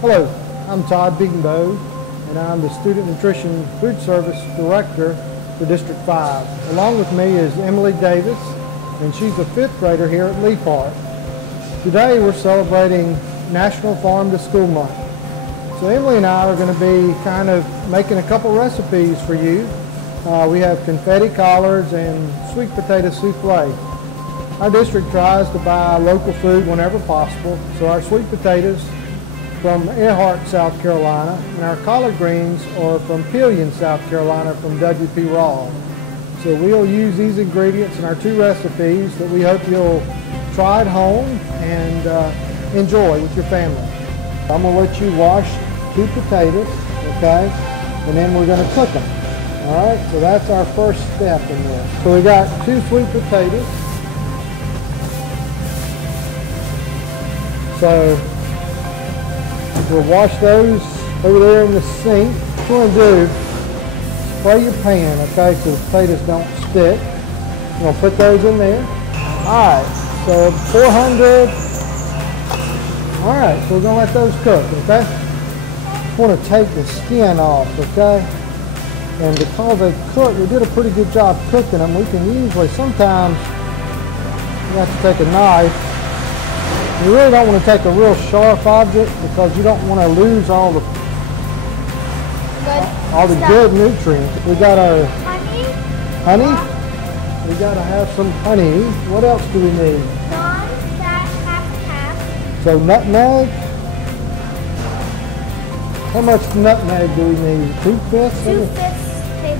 Hello, I'm Todd Biegenbow, and I'm the Student Nutrition Food Service Director for District 5. Along with me is Emily Davis, and she's a 5th grader here at Lee Park. Today we're celebrating National Farm to School Month. So Emily and I are going to be kind of making a couple recipes for you. We have confetti collards and sweet potato souffle. Our district tries to buy local food whenever possible, so our sweet potatoes from Earhart, South Carolina, and our collard greens are from Pillion, South Carolina, from W.P. Raw. So we'll use these ingredients in our 2 recipes that we hope you'll try at home and enjoy with your family. I'm going to let you wash 2 potatoes, okay, and then we're going to cook them. All right, so that's our first step in this. So we got 2 sweet potatoes. So we'll wash those over there in the sink. What you're going to do, spray your pan, okay, so the potatoes don't stick. You're going to put those in there. All right, so 400. All right, so we're going to let those cook, okay? I want to take the skin off, okay? And because they cook, we did a pretty good job cooking them. We can usually, sometimes, you have to take a knife. You really don't want to take a real sharp object because you don't want to lose all the good nutrients. We got our honey. We got to have some honey. What else do we need? Half. So nutmeg. How much nutmeg do we need? 2/5? 2/5 tablespoon.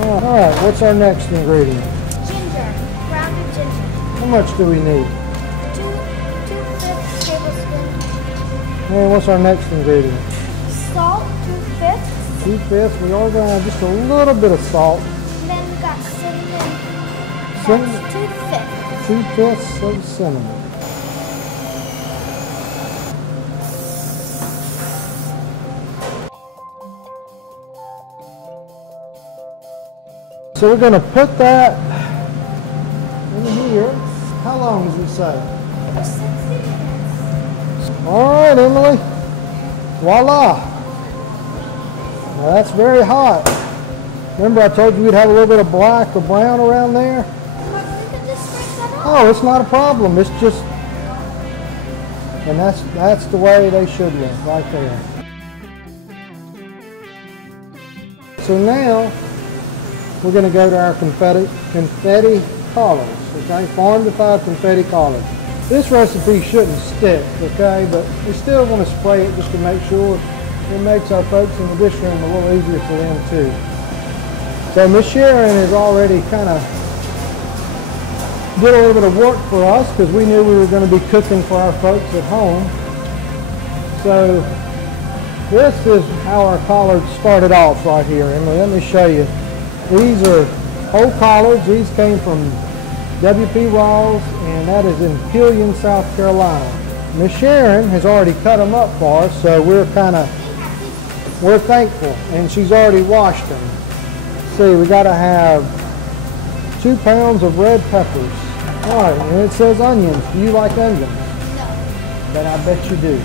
All right. What's our next ingredient? Ginger. Grounded ginger. How much do we need? 2/5 tablespoons. And what's our next ingredient? Salt, 2/5. 2/5. We are going to have just a little bit of salt. And then we got cinnamon. Cinnamon. That's 2/5. 2/5 of cinnamon. So we're going to put that in here. How long does it say? For 60 minutes. All right, Emily. Voila. Now that's very hot. Remember I told you we'd have a little bit of black or brown around there? But we could just scrape that off. Oh, it's not a problem. It's just, and that's the way they should look, right there. So now we're going to go to our confetti collards, okay? Farm to 5 confetti collards. This recipe shouldn't stick, okay? But we still want to spray it just to make sure it makes our folks in the dish room a little easier for them too. So Miss Sharon has already kind of did a little bit of work for us because we knew we were going to be cooking for our folks at home. So this is how our collards started off right here. Emily, let me show you. These are whole collards. These came from W.P. Raw's, and that is in Pillion, South Carolina. Miss Sharon has already cut them up for us, so we're thankful, and she's already washed them. See, we got to have 2 pounds of red peppers. All right, and it says onions. Do you like onions? No. But I bet you do.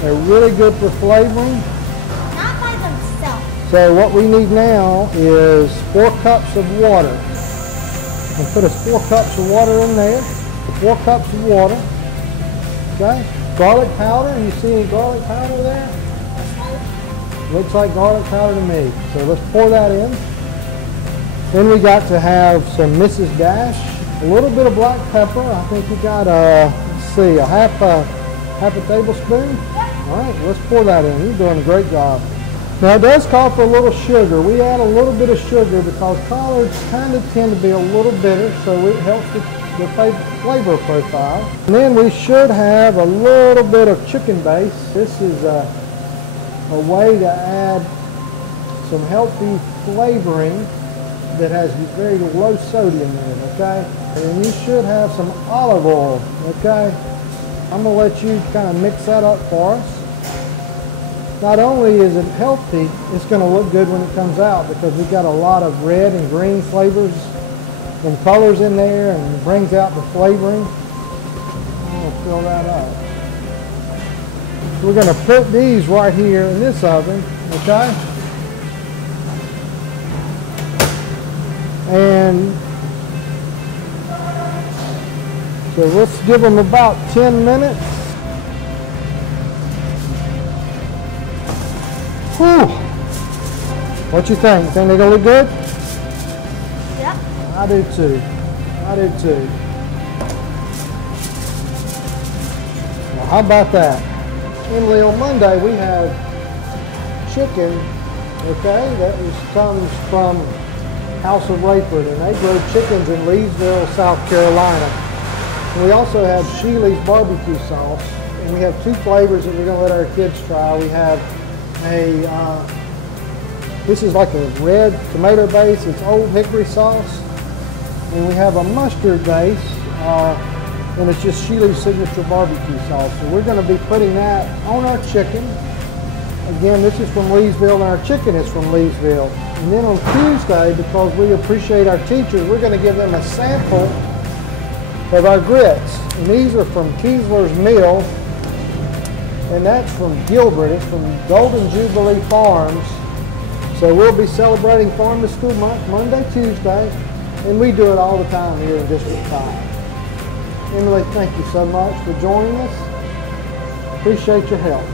They're really good for flavoring. Not by themselves. So what we need now is 4 cups of water. And put us 4 cups of water in there. 4 cups of water. Okay. Garlic powder. You see any garlic powder there? Looks like garlic powder to me. So let's pour that in. Then we got to have some Mrs. Dash. A little bit of black pepper. I think we got let's see, a half a tablespoon. All right, let's pour that in. You're doing a great job. Now it does call for a little sugar. We add a little bit of sugar because collards kind of tend to be a little bitter, so it helps the flavor profile. And then we should have a little bit of chicken base. This is a way to add some healthy flavoring that has very low sodium in it, okay? And you should have some olive oil, okay? I'm gonna let you kind of mix that up for us. Not only is it healthy, it's gonna look good when it comes out because we've got a lot of red and green flavors and colors in there, and it brings out the flavoring. fill that up. We're going to put these right here in this oven, okay? And so let's give them about 10 minutes. Whew. What you think? Think they're gonna look good? Yep. I do too. I do too. Now, how about that? Emily, on Monday we had chicken, okay? Comes from House of Rayford, and they grow chickens in Leesville, South Carolina. And we also have Sheely's barbecue sauce, and we have 2 flavors that we're gonna let our kids try. We have this is like a red tomato base. It's Old Hickory sauce. And we have a mustard base, and it's just Sheely's signature barbecue sauce. So we're going to be putting that on our chicken. Again, this is from Leesville, and our chicken is from Leesville. And then on Tuesday, because we appreciate our teachers, we're going to give them a sample of our grits. And these are from Kiesler's Mill, and that's from Gilbert. It's from Golden Jubilee Farms. So we'll be celebrating Farm to School Month Monday, Tuesday, and we do it all the time here in District 5. Emily, thank you so much for joining us. Appreciate your help.